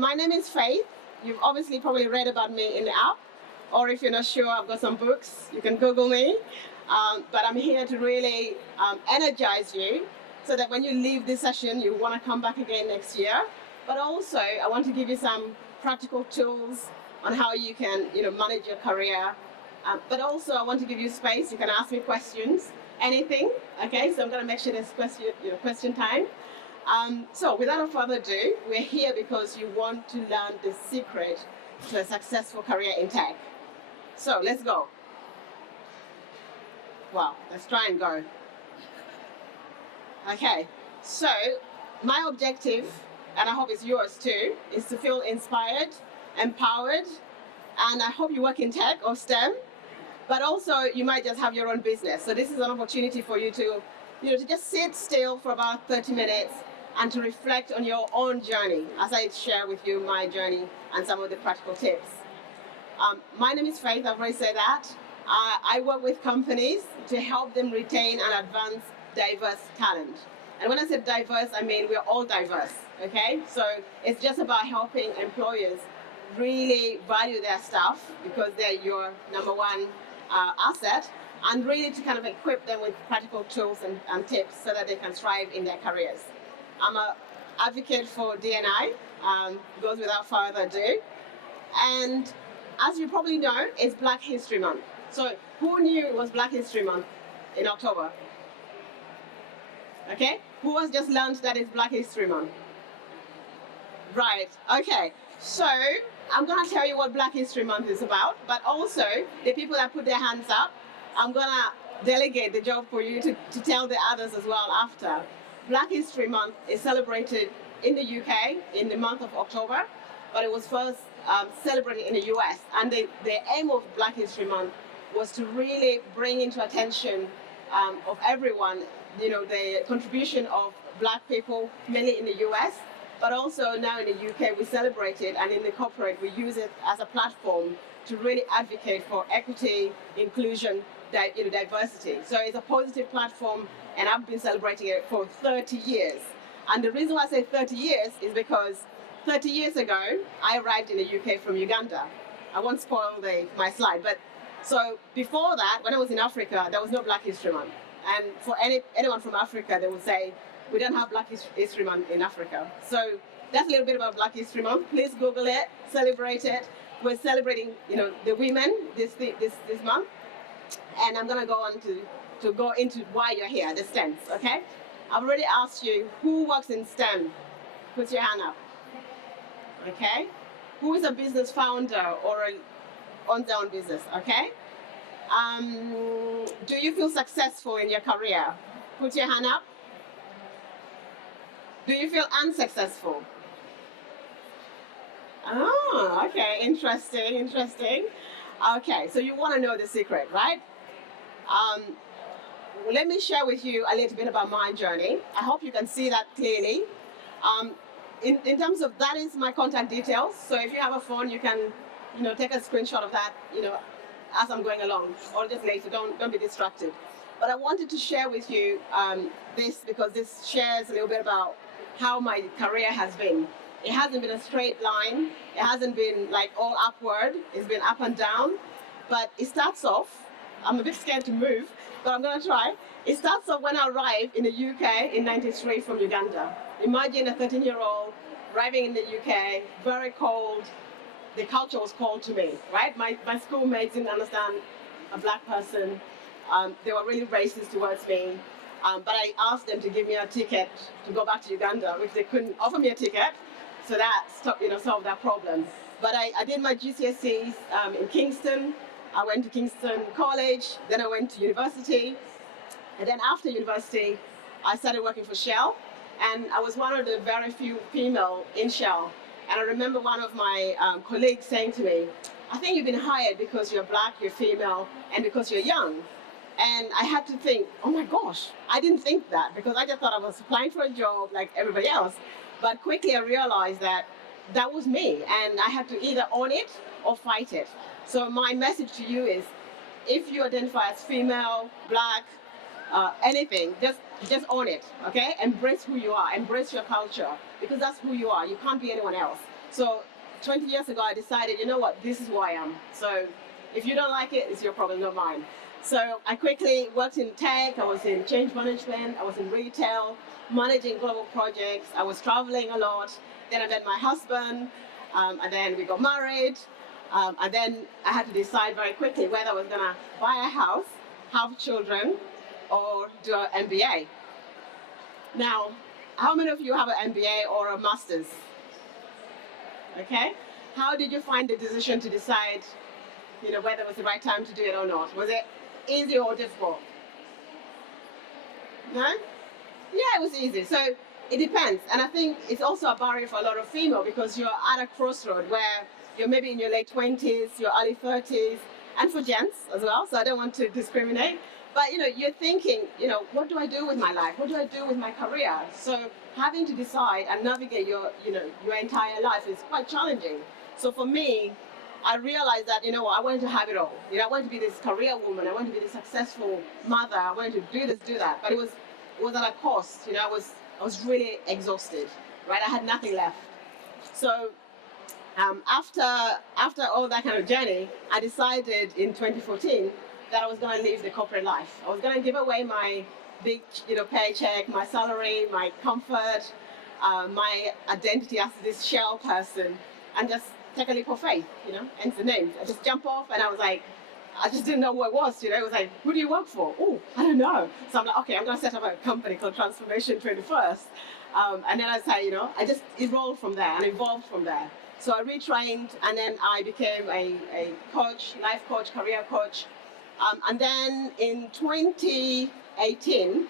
my name is Faith. You've obviously probably read about me in the app, or if you're not sure, I've got some books. You can Google me. But I'm here to really energize you so that when you leave this session, you want to come back again next year. But also, I want to give you some practical tools on how you can, manage your career. But also, I want to give you space. You can ask me questions, anything. Okay, so I'm going to make sure there's question time. So without further ado, we're here because you want to learn the secret to a successful career in tech. So let's go. Well, let's try and go. Okay, so my objective, and I hope it's yours too, is to feel inspired, empowered, and I hope you work in tech or STEM, but also you might just have your own business. So this is an opportunity for you to, to just sit still for about 30 minutes and to reflect on your own journey as I share with you my journey and some of the practical tips. My name is Faith, I've already said that. I work with companies to help them retain and advance diverse talent. And when I say diverse, I mean we're all diverse, okay? So it's just about helping employers really value their staff because they're your number one asset, and really to kind of equip them with practical tools and tips so that they can thrive in their careers. I'm an advocate for D&I, goes without further ado. And as you probably know, it's Black History Month. So who knew it was Black History Month in October? Okay, who has just learned that it's Black History Month? Right, okay. So I'm gonna tell you what Black History Month is about, but also the people that put their hands up, I'm gonna delegate the job for you to tell the others as well after. Black History Month is celebrated in the UK in the month of October, but it was first celebrated in the US. And the aim of Black History Month was to really bring into attention of everyone, the contribution of Black people, mainly in the US, but also now in the UK we celebrate it, and in the corporate we use it as a platform to really advocate for equity, inclusion, diversity. So it's a positive platform, and I've been celebrating it for 30 years. And the reason why I say 30 years is because 30 years ago, I arrived in the UK from Uganda. I won't spoil my slide, but so before that, when I was in Africa, there was no Black History Month. And for anyone from Africa, they would say, we don't have Black History Month in Africa. So that's a little bit about Black History Month. Please Google it, celebrate it. We're celebrating, the women this month. And I'm gonna go on to go into why you're here, the STEM, okay? I've already asked you, who works in STEM? Put your hand up, okay? Who is a business founder or owns their own business, okay? Do you feel successful in your career? Put your hand up. Do you feel unsuccessful? Oh, okay, interesting. Okay, so you want to know the secret, right? Let me share with you a little bit about my journey. I hope you can see that clearly. In terms of, that is my contact details. So if you have a phone, you can, take a screenshot of that, as I'm going along, or just later. Don't be distracted. But I wanted to share with you this because this shares a little bit about how my career has been. It hasn't been a straight line. It hasn't been like all upward. It's been up and down. But it starts off, I'm a bit scared to move, but I'm gonna try. It starts off when I arrived in the UK in '93 from Uganda. Imagine a 13-year-old arriving in the UK, very cold. The culture was cold to me, right? My schoolmates didn't understand a Black person. They were really racist towards me. But I asked them to give me a ticket to go back to Uganda, which they couldn't offer me a ticket. So that solved that problem. But I did my GCSEs in Kingston. I went to Kingston College, then I went to university. And then after university, I started working for Shell. And I was one of the very few female in Shell. And I remember one of my colleagues saying to me, I think you've been hired because you're Black, you're female, and because you're young. And I had to think, oh my gosh, I didn't think that, because I just thought I was applying for a job like everybody else. But quickly I realized that that was me, and I had to either own it or fight it. So my message to you is, if you identify as female, Black, anything, just own it, okay? Embrace who you are, embrace your culture, because that's who you are. You can't be anyone else. So 20 years ago, I decided, you know what, this is who I am. So if you don't like it, it's your problem, not mine. So I quickly worked in tech, I was in change management, I was in retail, managing global projects, I was traveling a lot. Then I met my husband, and then we got married. And then I had to decide very quickly whether I was going to buy a house, have children, or do an MBA. Now, how many of you have an MBA or a master's? Okay. How did you find the decision to decide, whether it was the right time to do it or not? Was it easy or difficult? No? Yeah, it was easy. So it depends. And I think it's also a barrier for a lot of female because you're at a crossroad where you're maybe in your late 20s, your early 30s, and for gents as well, so I don't want to discriminate. But you're thinking, what do I do with my life? What do I do with my career? So having to decide and navigate your entire life is quite challenging. So for me, I realized that, I wanted to have it all. I wanted to be this career woman. I wanted to be this successful mother. I wanted to do this, do that. But it was at a cost. I was really exhausted, right? I had nothing left. So after all that kind of journey, I decided in 2014 that I was going to live the corporate life. I was going to give away my big, paycheck, my salary, my comfort, my identity as this shell person, and just take a leap of faith, hence the name. I just jump off, and I was like, I just didn't know what it was, It was like, who do you work for? Oh, I don't know. So I'm like, okay, I'm going to set up a company called Transformation 21st. And then I said, I just evolved from there and evolved from there. So I retrained, and then I became a coach, life coach, career coach. And then in 2018,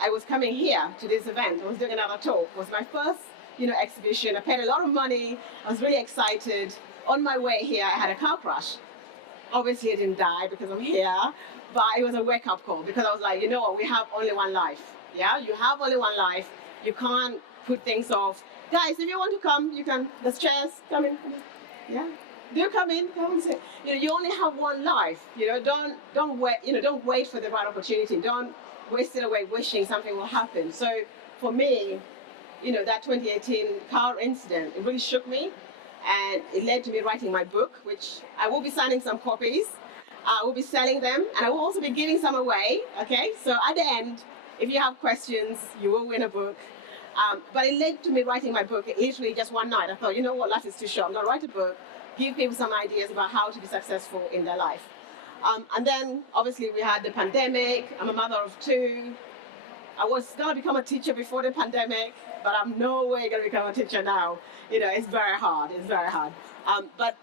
I was coming here to this event. I was doing another talk. It was my first, exhibition. I paid a lot of money. I was really excited. On my way here, I had a car crash. Obviously, I didn't die because I'm here, but it was a wake-up call because I was like, what, we have only one life. Yeah, you have only one life. You can't put things off. Guys, if you want to come, you can. There's chairs. Come in. Yeah. Do come in. Come and sit. You only have one life. Don't wait. Don't wait for the right opportunity. Don't waste it away wishing something will happen. So for me, that 2018 car incident, it really shook me, and it led to me writing my book, which I will be signing some copies. I will be selling them, and I will also be giving some away. Okay. So at the end, if you have questions, you will win a book. But it led to me writing my book literally just one night. I thought, what, life is too short. I'm going to write a book, give people some ideas about how to be successful in their life. And then, obviously, we had the pandemic. I'm a mother of two. I was going to become a teacher before the pandemic, but I'm no way going to become a teacher now. It's very hard. It's very hard. But,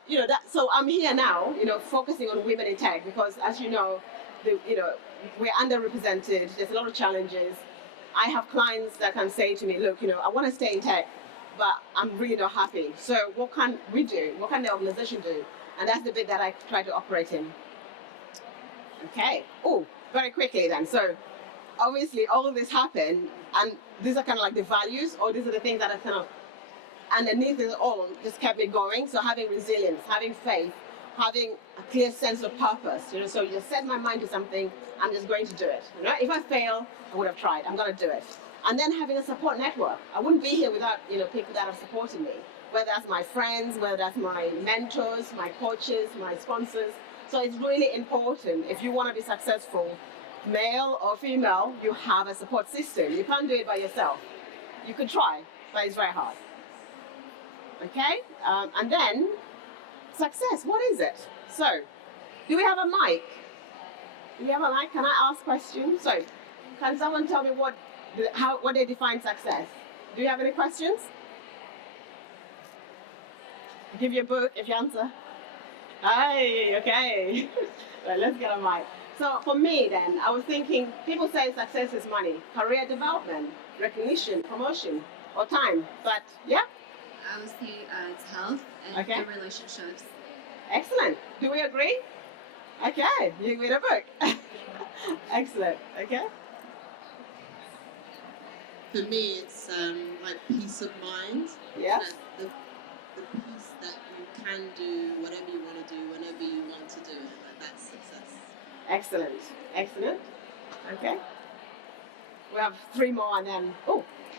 so I'm here now, focusing on women in tech because, as you know, we're underrepresented. There's a lot of challenges. I have clients that can say to me, look, I want to stay in tech, but I'm really not happy. So what can we do? What can the organization do? And that's the bit that I try to operate in. Okay. Oh, very quickly then. So obviously all of this happened, and these are kind of like the values, or these are the things that are kind of underneath it all just kept me going. So having resilience, having faith, having a clear sense of purpose. So you just set my mind to something, I'm just going to do it. If I fail, I would have tried. I'm going to do it. And then having a support network. I wouldn't be here without people that have supported me, whether that's my friends, whether that's my mentors, my coaches, my sponsors. So it's really important, if you want to be successful, male or female, you have a support system. You can't do it by yourself. You could try, but it's very hard. Okay? And then, success, what is it? So, do we have a mic? Do we have a mic? Can I ask questions? So, can someone tell me what they define success? Do you have any questions? I'll give you a book if you answer. Hey, okay. Right, let's get a mic. So for me then, I was thinking, people say success is money, career development, recognition, promotion, or time. But yeah? I would say it's health and the relationships. Excellent. Do we agree? Okay, you read a book. Excellent. Okay. For me, it's like peace of mind. Yeah. The peace that you can do whatever you want to do whenever you want to do it. That's success. Excellent. Excellent. Okay. We have 3 more and then,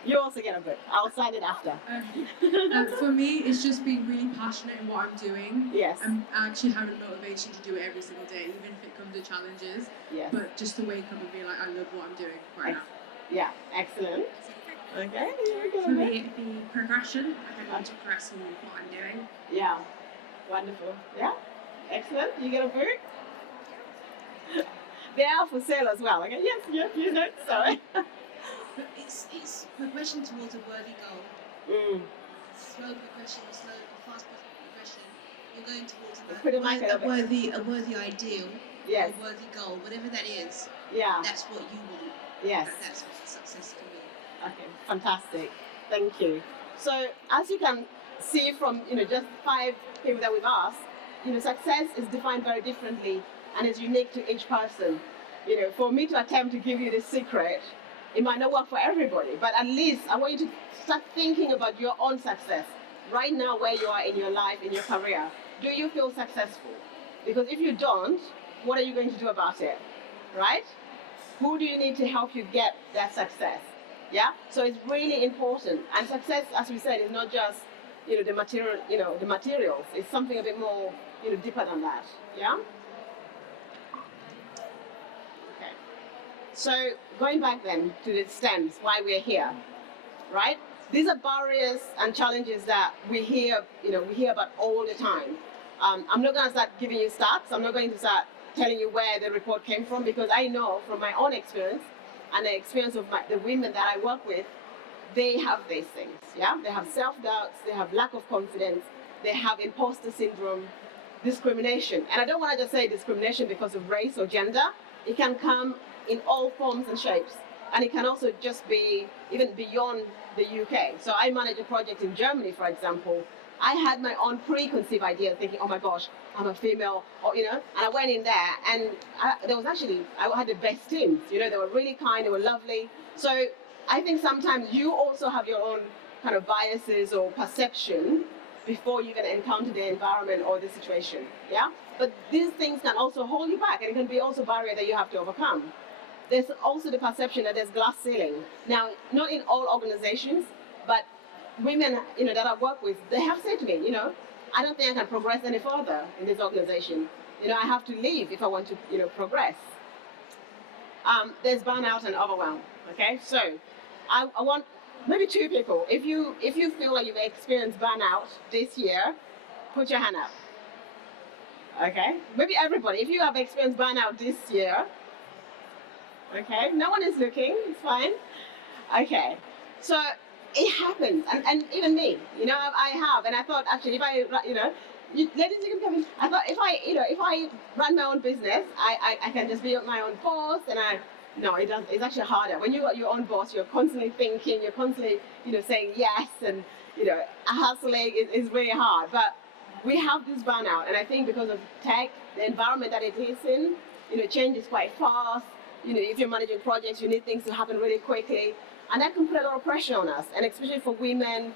You also get a book. I'll sign it after. For me, it's just being really passionate in what I'm doing. Yes. And actually having motivation to do it every single day, even if it comes with challenges. Yes. But just to wake up and be like, I love what I'm doing right now. Yeah, excellent. Okay. For me, it'd be progression. I want to progress in what I'm doing. Yeah, wonderful. Yeah, excellent. You get a book? They are for sale as well. Okay. Yes, you know. Sorry. But it's progression towards a worthy goal. Slow progression, fast progression. You're going towards a worthy ideal. Yes. A worthy goal, whatever that is. Yeah. That's what you want. Yes. That's what success can be. Okay, fantastic. Thank you. So as you can see from just 5 people that we've asked, success is defined very differently and is unique to each person. For me to attempt to give you the secret, it might not work for everybody, but at least I want you to start thinking about your own success right now, where you are in your life, in your career. Do you feel successful? Because if you don't, what are you going to do about it, right? Who do you need to help you get that success? Yeah, so it's really important. And success, as we said, is not just the material, the materials. It's something a bit more deeper than that. Yeah. Okay. So going back then to the stems, why we're here, right? These are barriers and challenges that we hear about all the time. I'm not going to start giving you stats. I'm not going to start telling you where the report came from, because I know from my own experience and the experience of the women that I work with, they have these things. Yeah, they have self-doubts, they have lack of confidence, they have imposter syndrome, discrimination. And I don't want to just say discrimination because of race or gender. It can come in all forms and shapes, and it can also just be even beyond the UK. So I manage a project in Germany, for example. I had my own preconceived ideas, thinking, oh my gosh, I'm a female, and I went in there, and I had the best teams. They were really kind, they were lovely. So I think sometimes you also have your own kind of biases or perception before you even encounter the environment or the situation. Yeah, but these things can also hold you back, and it can be also a barrier that you have to overcome. There's also the perception that there's glass ceiling. Now, not in all organizations, but women, that I work with, they have said to me, I don't think I can progress any further in this organization. I have to leave if I want to, progress. There's burnout and overwhelm. Okay, so I want maybe 2 people. If you feel like you've experienced burnout this year, put your hand up. Okay, maybe everybody. If you have experienced burnout this year, okay, no one is looking. It's fine. Okay, so it happens, and even me, I have, and I thought actually if I, ladies, you can come in. I thought if I run my own business, I can just be my own boss, and no, it doesn't. It's actually harder when you got your own boss. You're constantly thinking, you're constantly, saying yes, and hustling is really hard. But we have this burnout, and I think because of tech, the environment that it is in, change is quite fast. If you're managing projects, you need things to happen really quickly. And that can put a lot of pressure on us, and especially for women,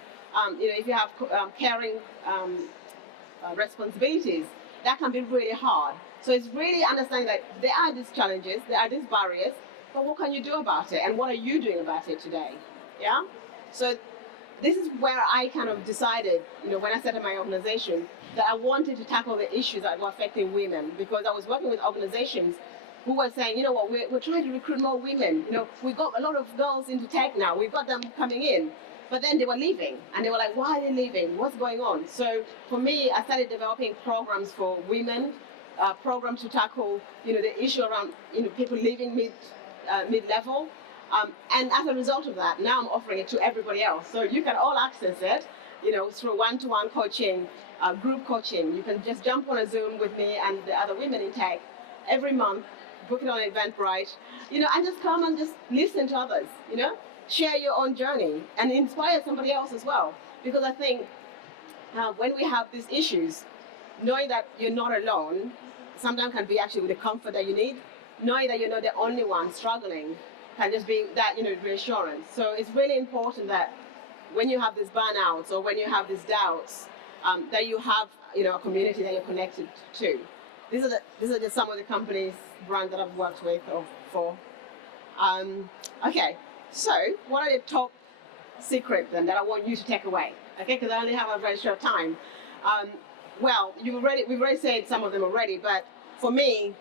if you have caring responsibilities, that can be really hard. So it's really understanding that there are these challenges, there are these barriers, but what can you do about it, and what are you doing about it today? Yeah. So this is where I kind of decided, when I set up my organization, that I wanted to tackle the issues that were affecting women, because I was working with organizations who were saying, we're trying to recruit more women. We've got a lot of girls into tech now. We've got them coming in. But then they were leaving. And they were like, why are they leaving? What's going on? So for me, I started developing programs for women, programs to tackle, the issue around, people leaving mid-level. And as a result of that, now I'm offering it to everybody else. So you can all access it, through one-to-one coaching, group coaching. You can just jump on a Zoom with me and the other women in tech every month. Book it on Eventbrite, and just come and just listen to others, share your own journey and inspire somebody else as well. Because I think when we have these issues, knowing that you're not alone sometimes can be actually the comfort that you need. Knowing that you're not the only one struggling can just be that, reassurance. So it's really important that when you have these burnouts or when you have these doubts, that you have, a community that you're connected to. These are just some of the companies, brands that I've worked with or for. Okay, so what are the top secret then that I want you to take away, okay? Because I only have a very short time. Well, we've already said some of them already, but for me,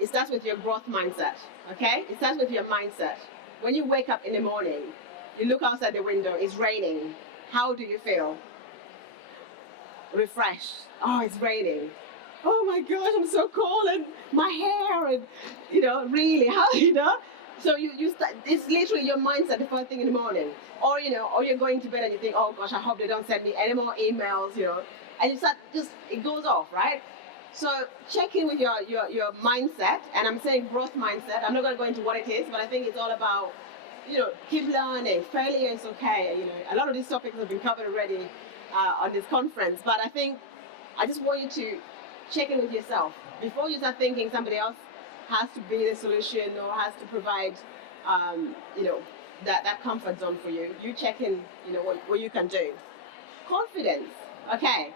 it starts with your growth mindset, okay? It starts with your mindset. When you wake up in the morning, you look outside the window, it's raining. How do you feel? Refreshed. Oh, it's raining. Oh my gosh, I'm so cold, and my hair, and really, how, So you start, it's literally your mindset the first thing in the morning. Or, or you're going to bed and you think, oh gosh, I hope they don't send me any more emails, and you start it goes off, right? So check in with your mindset, and I'm saying growth mindset. I'm not going to go into what it is, but I think it's all about, keep learning. Failure is okay. A lot of these topics have been covered already on this conference, but I think I just want you to check in with yourself before you start thinking somebody else has to be the solution or has to provide, that comfort zone for you. You check in, what you can do. Confidence. Okay.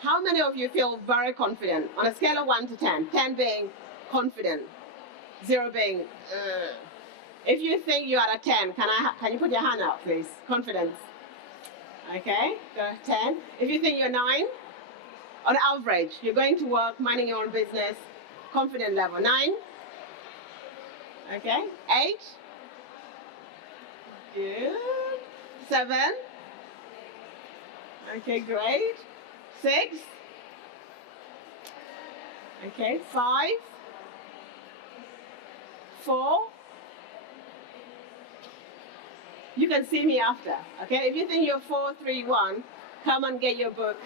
How many of you feel very confident on a scale of 1 to 10? 10 being confident, 0 being. If you think you're at a 10, can you put your hand up, please? Confidence. Okay. Go 10. If you think you're 9, on average, you're going to work, minding your own business, confident level 9. Okay. 8. Good. 7. Okay, great. 6. Okay, 5. 4. You can see me after. Okay, if you think you're 4, 3, 1, come and get your book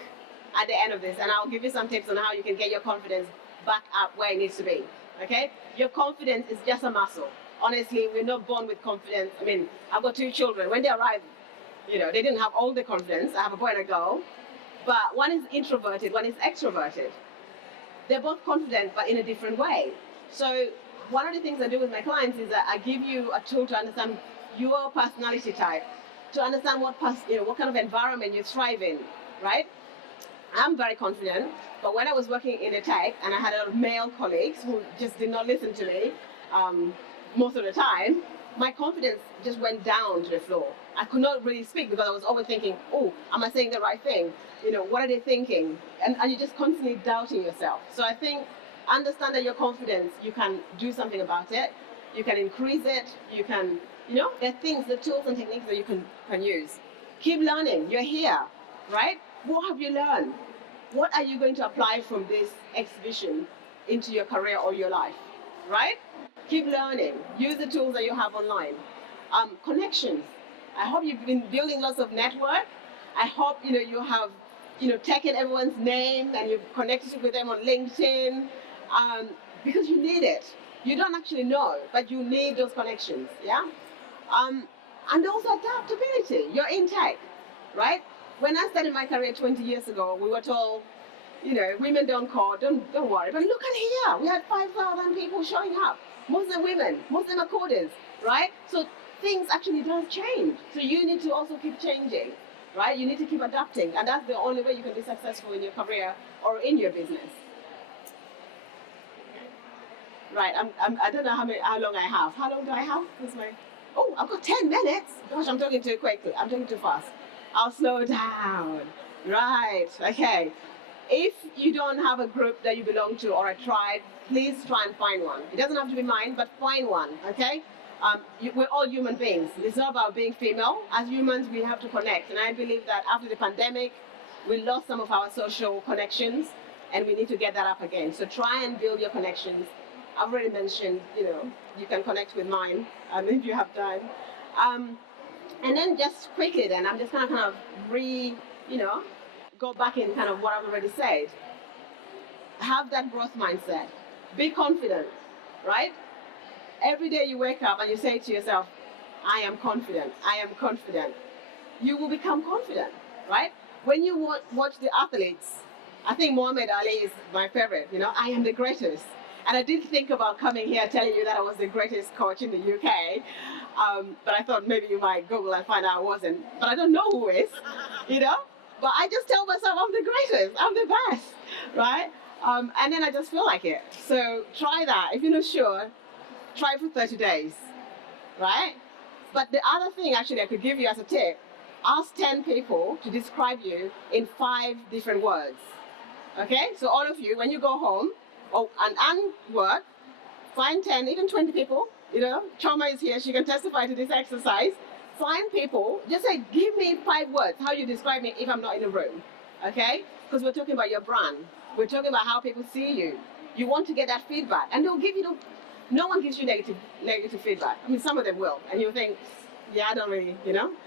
at the end of this, and I'll give you some tips on how you can get your confidence back up where it needs to be. Okay, your confidence is just a muscle. Honestly, we're not born with confidence. I mean, I've got 2 children. When they arrived, they didn't have all the confidence. I have a boy and a girl. But one is introverted, one is extroverted. They're both confident, but in a different way. So one of the things I do with my clients is that I give you a tool to understand your personality type, to understand what kind of environment you thrive in, right? I'm very confident, but when I was working in a tech and I had a lot of male colleagues who just did not listen to me most of the time, my confidence just went down to the floor. I could not really speak because I was always thinking, oh, am I saying the right thing? What are they thinking? And you're just constantly doubting yourself. So I think understand that your confidence, you can do something about it. You can increase it. You can, there are things, the tools and techniques that you can use. Keep learning. You're here, right? What have you learned? What are you going to apply from this exhibition into your career or your life, right? Keep learning. Use the tools that you have online. Connections. I hope you've been building lots of network. I hope you have taken everyone's name and you've connected with them on LinkedIn, because you need it. You don't actually know, but you need those connections. Yeah. And also adaptability. You're in tech, right? When I started my career 20 years ago, we were told, women don't code, don't worry. But look at here, we had 5,000 people showing up. Most of them women, most of them are coders, right? So things actually do change. So you need to also keep changing, right? You need to keep adapting, and that's the only way you can be successful in your career or in your business. Right, I don't know how long I have. How long do I have? I've got 10 minutes. Gosh, I'm talking too quickly. I'm talking too fast. I'll slow down. Right, okay. If you don't have a group that you belong to or a tribe, please try and find one. It doesn't have to be mine, but find one, okay? We're all human beings. It's not about being female. As humans, we have to connect. And I believe that after the pandemic, we lost some of our social connections, and we need to get that up again. So try and build your connections. I've already mentioned, you can connect with mine if you have time. And then just quickly then, I'm just going to kind of go back in kind of what I've already said. Have that growth mindset. Be confident, right? Every day you wake up and you say to yourself, I am confident, I am confident. You will become confident, right? When you watch the athletes, I think Muhammad Ali is my favorite, I am the greatest. And I did think about coming here telling you that I was the greatest coach in the UK, but I thought maybe you might Google and find out I wasn't. But I don't know who is, But I just tell myself I'm the greatest, I'm the best, right? And then I just feel like it. So try that. If you're not sure, try for 30 days, right? But the other thing actually I could give you as a tip, ask 10 people to describe you in 5 different words. Okay? So all of you, when you go home and work, find 10, even 20 people. Choma is here, she can testify to this exercise. Find people, just say, give me 5 words, how you describe me if I'm not in the room. Okay? Because we're talking about your brand. We're talking about how people see you. You want to get that feedback. And they'll give you, no one gives you negative feedback. I mean, some of them will. And you'll think, yeah, I don't really,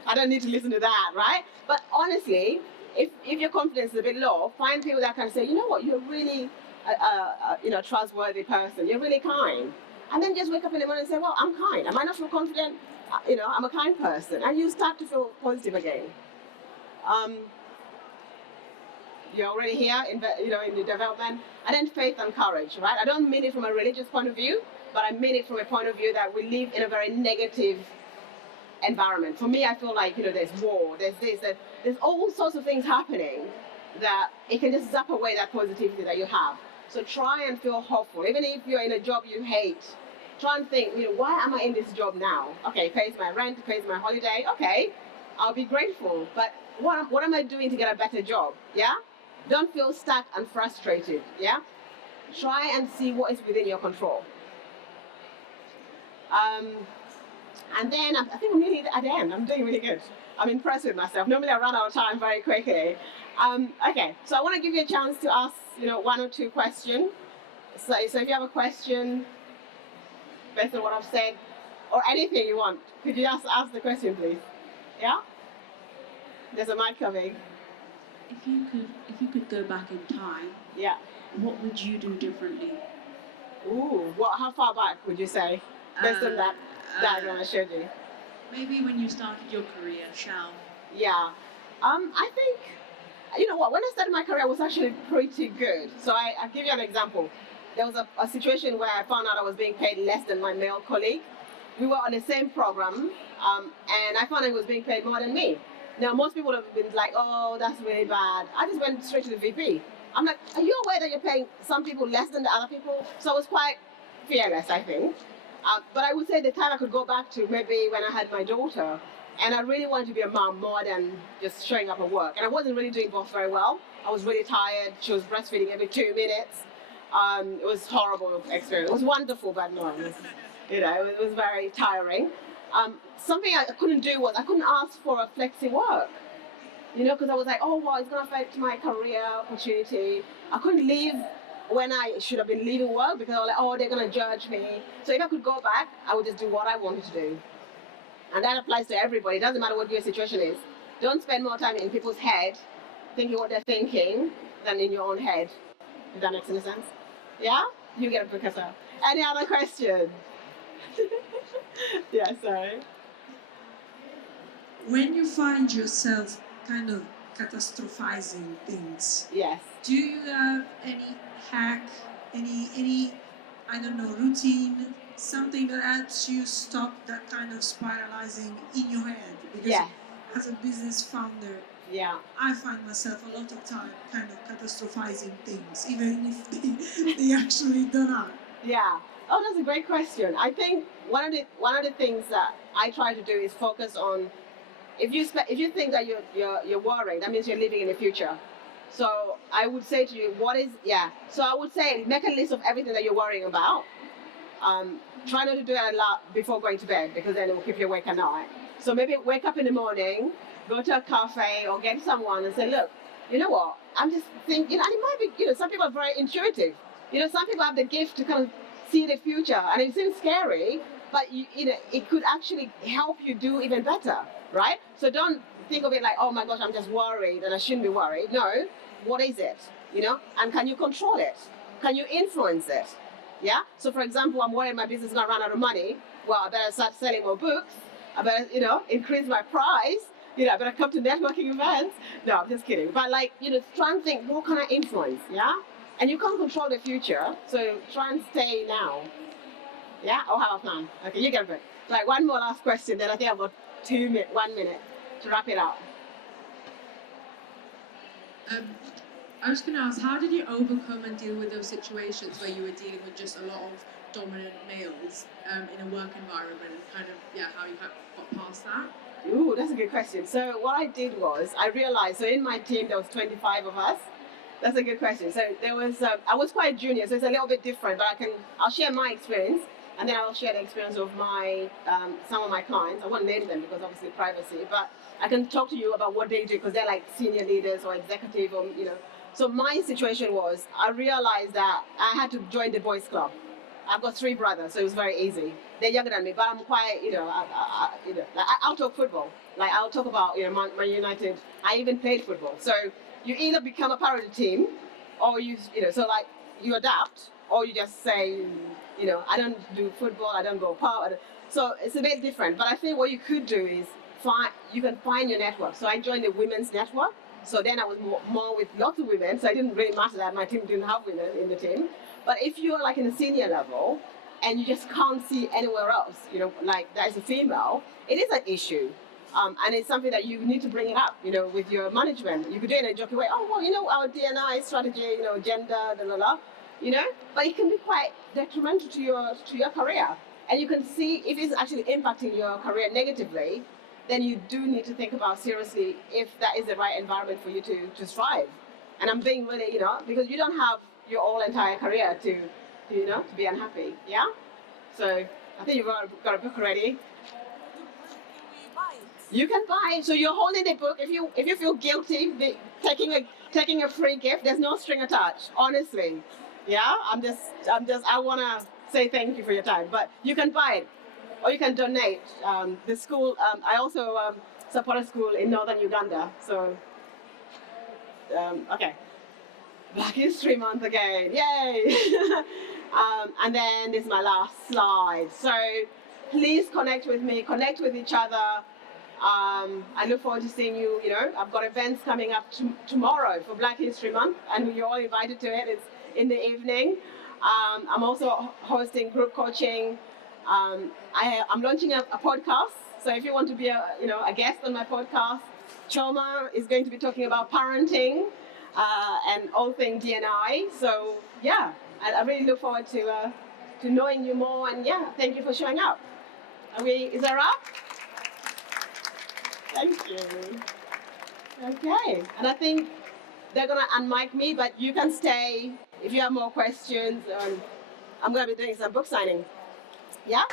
I don't need to listen to that, right? But honestly, if your confidence is a bit low, find people that can say, you know what, you're really a trustworthy person. You're really kind. And then just wake up in the morning and say, well, I'm kind. I might not feel confident. I'm a kind person. And you start to feel positive again. You're already here in the development. And then faith and courage, right? I don't mean it from a religious point of view, but I mean it from a point of view that we live in a very negative environment. For me, I feel like, there's war, there's this, there's all sorts of things happening that it can just zap away that positivity that you have. So try and feel hopeful. Even if you're in a job you hate, try and think, why am I in this job now? Okay, it pays my rent, it pays my holiday. Okay, I'll be grateful. But what am I doing to get a better job? Yeah? Don't feel stuck and frustrated. Yeah? Try and see what is within your control. And then I think I'm nearly at the end. I'm doing really good. I'm impressed with myself. Normally I run out of time very quickly. Okay, so I want to give you a chance to ask, 1 or 2 questions. So if you have a question based on what I've said, or anything you want, could you just ask the question, please? Yeah? There's a mic coming. If you could go back in time, yeah, what would you do differently? Ooh, how far back would you say? Based on that diagram I showed you. Maybe when you started your career, shall? Yeah. I think, when I started my career, I was actually pretty good. So I'll give you an example. There was a situation where I found out I was being paid less than my male colleague. We were on the same program, and I found out he was being paid more than me. Now, most people would have been like, oh, that's really bad. I just went straight to the VP. I'm like, are you aware that you're paying some people less than the other people? So I was quite fearless, I think. But I would say the time I could go back to maybe when I had my daughter, and I really wanted to be a mom more than just showing up at work. And I wasn't really doing both very well. I was really tired. She was breastfeeding every 2 minutes. It was a horrible experience. It was wonderful, but no, it was very tiring. Something I couldn't do was I couldn't ask for a flexi work. Because I was like, oh, well, it's going to affect my career opportunity. I couldn't leave when I should have been leaving work because I was like, oh, they're going to judge me. So if I could go back, I would just do what I wanted to do. And that applies to everybody. It doesn't matter what your situation is. Don't spend more time in people's head thinking what they're thinking than in your own head. If that makes any sense. Yeah? You get a professor. Any other questions? Yeah, sorry. When you find yourself kind of catastrophizing things, yes, do you have any hack, any I don't know, routine, something that helps you stop that kind of spiralizing in your head? Because as a business founder, I find myself a lot of time kind of catastrophizing things, even if they actually don't are. Yeah. Oh, that's a great question. I think one of the things that I try to do is focus on, if you think that you're worried, that means you're living in the future. So I would say to you, So I would say make a list of everything that you're worrying about. Try not to do it a lot before going to bed because then it will keep you awake at night. So maybe wake up in the morning, go to a cafe or get someone and say, look, you know what? I'm just thinking, and it might be, some people are very intuitive. Some people have the gift to kind of see the future, and it seems scary, but it could actually help you do even better, right? So don't think of it like, oh my gosh, I'm just worried and I shouldn't be worried. No, what is it? And can you control it? Can you influence it? Yeah. So for example, I'm worried my business is gonna run out of money. Well, I better start selling more books. I better, increase my price. I better come to networking events. No, I'm just kidding. But try and think, what can I influence? Yeah. And you can't control the future, so try and stay now. Yeah? Or have a plan. Okay, you get it. Like one more last question, then I think I've got 1 minute to wrap it up. I was going to ask, how did you overcome and deal with those situations where you were dealing with just a lot of dominant males in a work environment, and kind of, how you got past that? Ooh, that's a good question. So what I did was, I realized, so in my team there was 25 of us. That's a good question. So there was, I was quite junior, so it's a little bit different, but I'll share my experience, and then I'll share the experience of my, some of my clients. I won't name them because obviously privacy, but I can talk to you about what they do because they're like senior leaders or executive or, So my situation was, I realized that I had to join the boys club. I've got 3 brothers, so it was very easy. They're younger than me, but I'm quite, I'll talk football. Like I'll talk about, Man United. I even played football. So you either become a part of the team, or you adapt, or you just say, I don't do football, I don't go pub. So it's a bit different. But I think what you could do is you can find your network. So I joined the women's network. So then I was more with lots of women, so it didn't really matter that my team didn't have women in the team. But if you're like in a senior level and you just can't see anywhere else, like there's a female, it is an issue. And it's something that you need to bring it up, with your management. You could do it in a joking way. Oh, well, our D&I strategy, gender, But it can be quite detrimental to your career. And you can see if it's actually impacting your career negatively, then you do need to think about seriously if that is the right environment for you to strive. And I'm being really, because you don't have your whole entire career to be unhappy. Yeah? So I think you've got a book already. You can buy it. So you're holding the book. If you feel guilty taking a free gift, there's no string attached. Honestly, yeah. I wanna say thank you for your time. But you can buy it, or you can donate. The school. I also support a school in northern Uganda. So okay. Black History Month again. Yay! And then this is my last slide. So please connect with me. Connect with each other. I look forward to seeing you. I've got events coming up tomorrow for Black History Month, and you're all invited to it. It's in the evening. I'm also hosting group coaching. I'm launching a podcast. So if you want to be a guest on my podcast, Choma is going to be talking about parenting and all things D&I. So yeah, I really look forward to knowing you more. And yeah, thank you for showing up. Is that wrap? Thank you. Okay, and I think they're gonna unmic me, but you can stay if you have more questions. I'm gonna be doing some book signing. Yeah.